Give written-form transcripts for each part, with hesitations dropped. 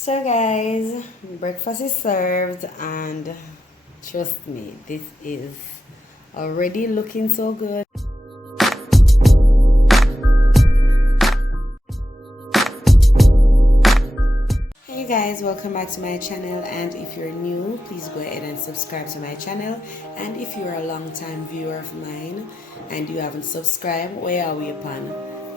So guys, breakfast is served and trust me, this is already looking so good. Hey guys, welcome back to my channel, and if you're new, please go ahead and subscribe to my channel. And if you're a long time viewer of mine and you haven't subscribed, where are we upon?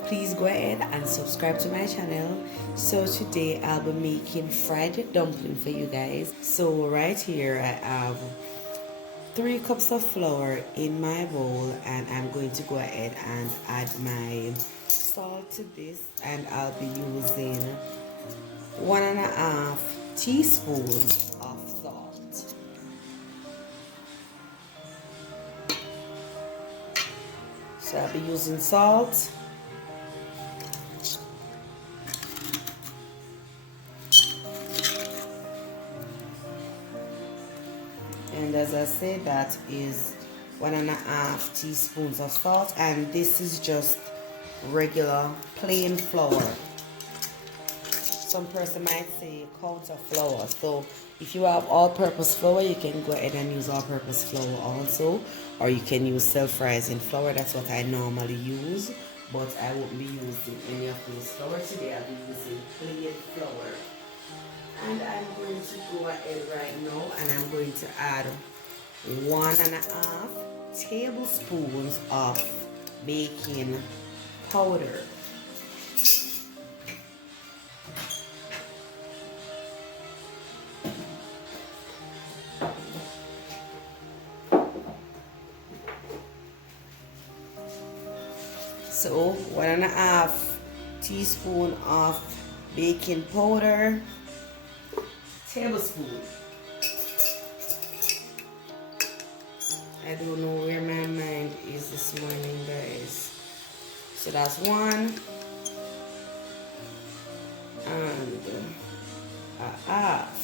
Please go ahead and subscribe to my channel. So today I'll be making fried dumpling for you guys. So right here I have 3 cups of flour in my bowl, and I'm going to go ahead and add my salt to this, and I'll be using 1.5 teaspoons of salt. So I'll be using salt. And as I said, that is 1.5 teaspoons of salt, and this is just regular plain flour. Some person might say counter flour. So if you have all-purpose flour, you can go ahead and use all-purpose flour also, or you can use self-rising flour. That's what I normally use, but I won't be using any of those flour today. I'll be using plain flour. And I'm going to go ahead right now and I'm going to add 1.5 tablespoons of baking powder. So 1.5 teaspoon of baking powder. Tablespoon. I don't know where my mind is this morning, guys. So that's 1 and a half.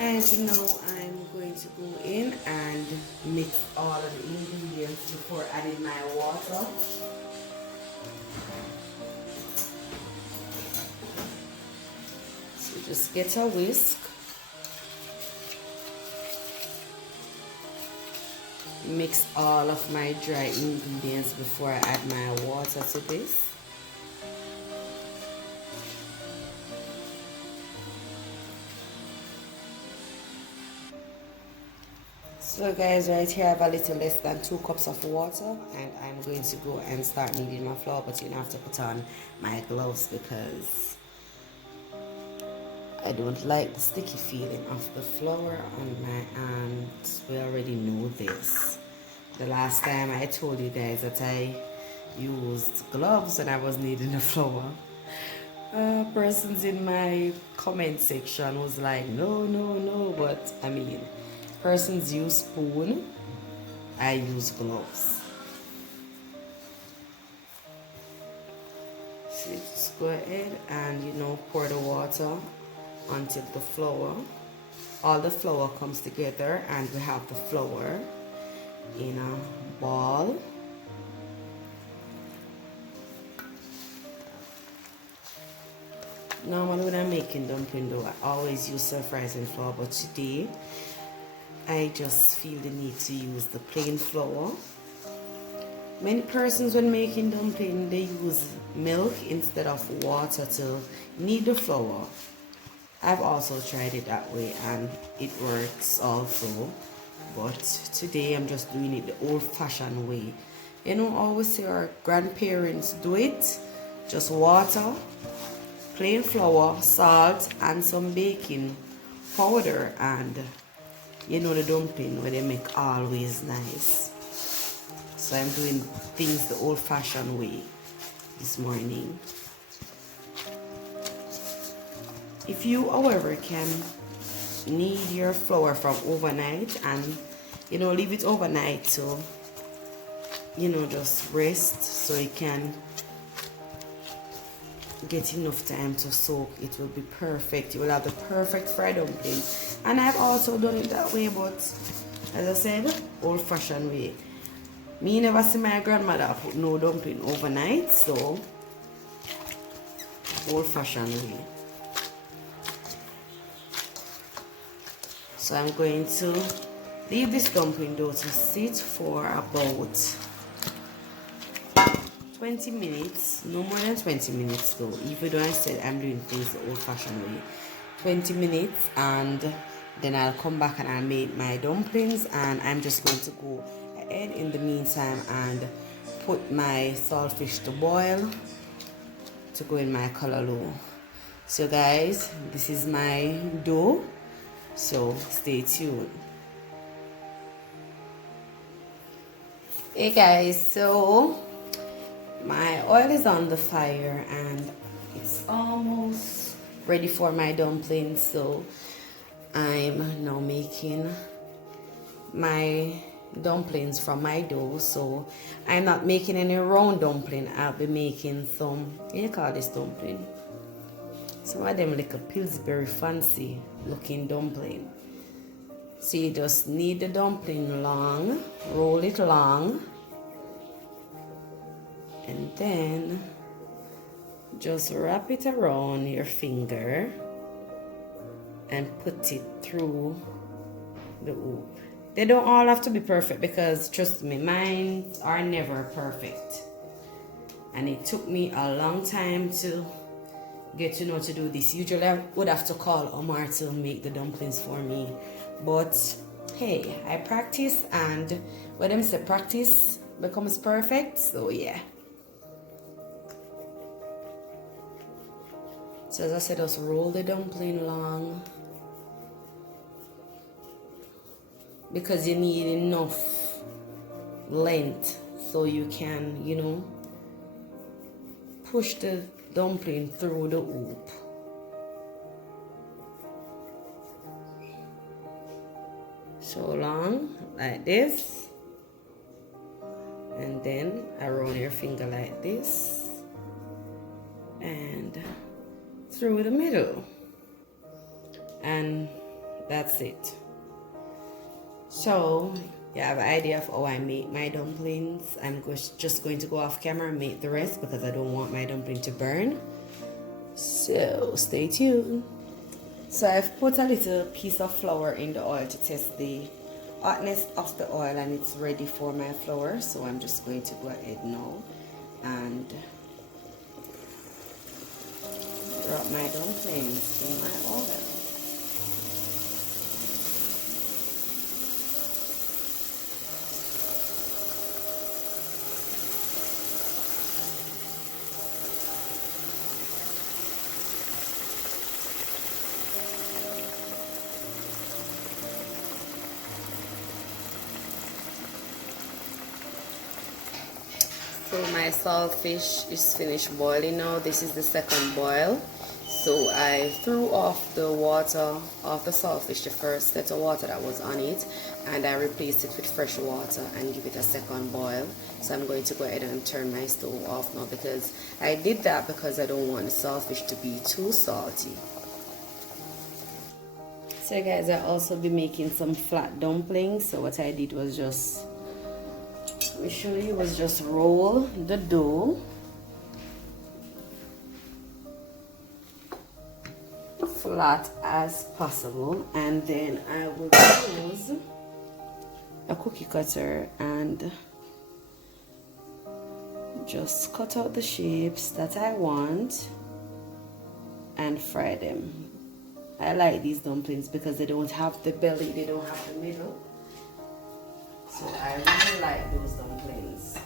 And now I'm going to go in and mix all of the ingredients before adding my water. Just get a whisk, mix all of my dry ingredients before I add my water to this. So guys, right here I have a little less than 2 cups of water, and I'm going to go and start kneading my flour, but you have to put on my gloves because I don't like the sticky feeling of the flour on my hands. We already know this. The last time I told you guys that I used gloves when I was kneading the flour, persons in my comment section was like, no, but I mean, persons use spoon, I use gloves. So just go ahead and pour the water until the flour, all the flour comes together, and we have the flour in a ball. Normally when I'm making dumpling dough, I always use self-rising flour, but today I just feel the need to use the plain flour. Many persons when making dumpling, they use milk instead of water to knead the flour. I've also tried it that way and it works also, but today I'm just doing it the old-fashioned way. Always say our grandparents do it. Just water, plain flour, salt, and some baking powder, and the dumpling where they make always nice. So I'm doing things the old-fashioned way this morning. If you, however, can knead your flour from overnight and leave it overnight to just rest so it can get enough time to soak, it will be perfect. You will have the perfect fried dumpling. And I've also done it that way, but as I said, old-fashioned way. Me never see my grandmother put no dumpling overnight, so old-fashioned way. So I'm going to leave this dumpling dough to sit for about 20 minutes, no more than 20 minutes though, even though I said I'm doing things the old-fashioned way. 20 minutes, and then I'll come back and I'll make my dumplings, and I'm just going to go ahead in the meantime and put my saltfish to boil to go in my callaloo. So guys, this is my dough, so stay tuned. Hey guys, so my oil is on the fire and it's almost ready for my dumplings. So I'm now making my dumplings from my dough. So I'm not making any round dumpling. I'll be making some, what do you call this dumpling? Some of them like a Pillsbury fancy looking dumpling. So you just knead the dumpling long, roll it long, and then just wrap it around your finger and put it through the hoop. They don't all have to be perfect, because trust me, mine are never perfect. And it took me a long time to get to know to do this. Usually I would have to call Omar to make the dumplings for me. But hey, I practice, and when them say practice becomes perfect, so yeah. So as I said, just roll the dumpling long, because you need enough length so you can, you know, push the dumpling through the hoop. So long, like this, and then around your finger like this, and through the middle, and that's it. So you have an idea of how I make my dumplings. I'm just going to go off camera and make the rest, because I don't want my dumpling to burn. So stay tuned. So I've put a little piece of flour in the oil to test the hotness of the oil, and it's ready for my flour. So I'm just going to go ahead now and drop my dumplings in my oil. So my saltfish is finished boiling now. This is the second boil. So I threw off the water of the saltfish, the first set of water that was on it, and I replaced it with fresh water and give it a second boil. So I'm going to go ahead and turn my stove off now, because I did that because I don't want the saltfish to be too salty. So guys, I'll also be making some flat dumplings. So what I did was just roll the dough flat as possible, and then I will use a cookie cutter and just cut out the shapes that I want and fry them. I like these dumplings because they don't have the belly, they don't have the middle. So I really like those dumplings.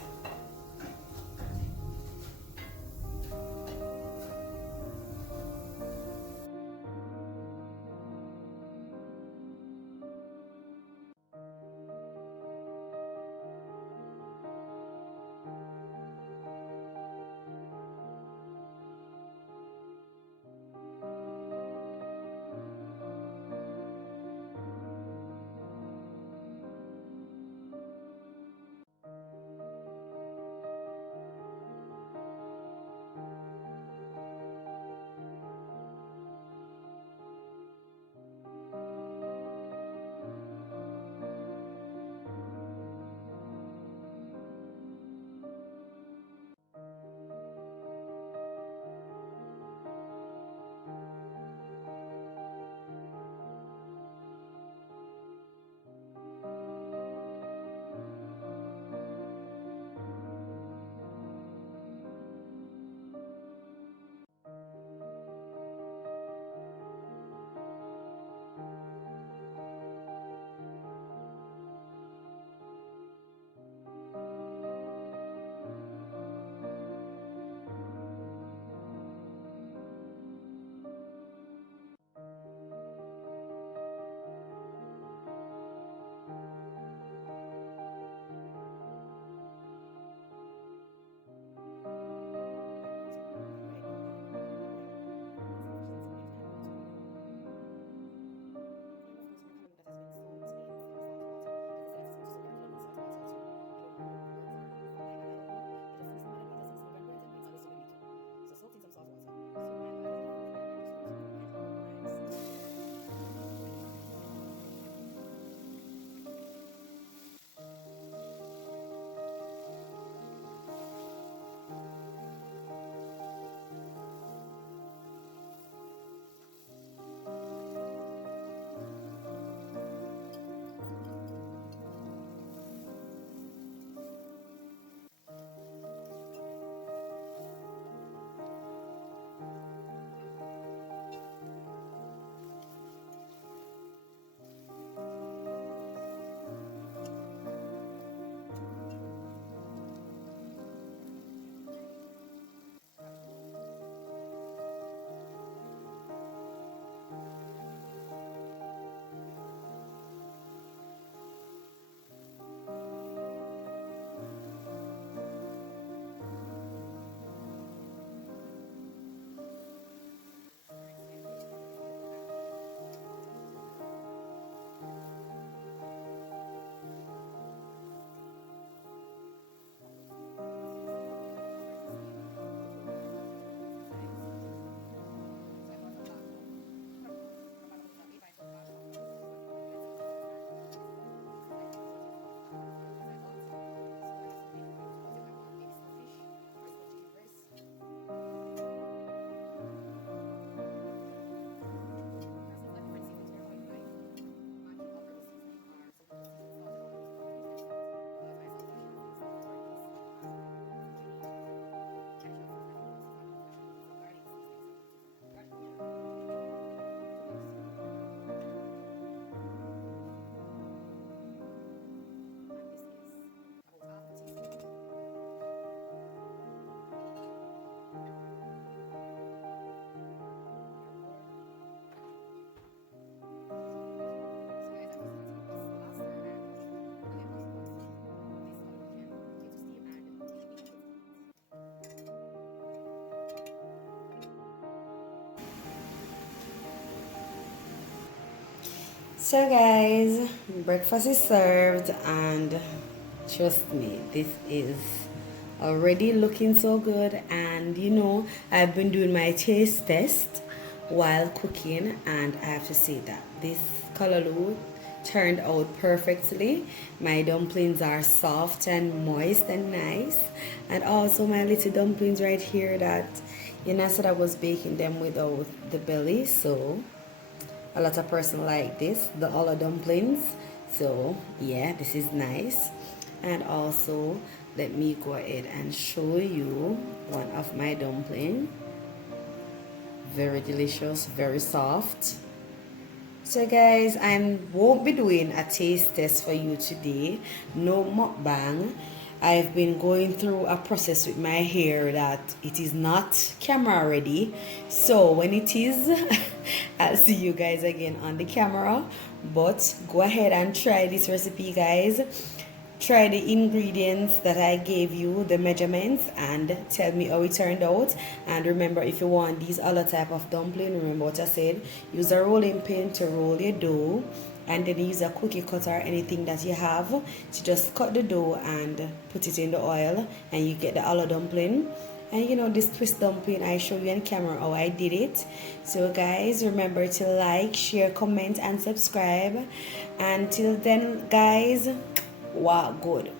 So guys, breakfast is served, and trust me, this is already looking so good. And you know, I've been doing my taste test while cooking, and I have to say that this callaloo turned out perfectly. My dumplings are soft and moist and nice, and also my little dumplings right here that, you know, I said I was baking them without the belly, so a lot of person like this, the all dumplings. So yeah, this is nice. And also let me go ahead and show you one of my dumplings. Very delicious, very soft. So guys, I won't be doing a taste test for you today, no mukbang. I've been going through a process with my hair that it is not camera ready. So when it is, I'll see you guys again on the camera. But go ahead and try this recipe, guys. Try the ingredients that I gave you, the measurements, and tell me how it turned out. And remember, if you want these other type of dumpling, remember what I said, use a rolling pin to roll your dough, and then use a cookie cutter or anything that you have to just cut the dough and put it in the oil, and you get the hollow dumpling. And you know, this twist dumpling, I show you on camera how I did it. So guys, remember to like, share, comment, and subscribe. Until then guys, wow, good.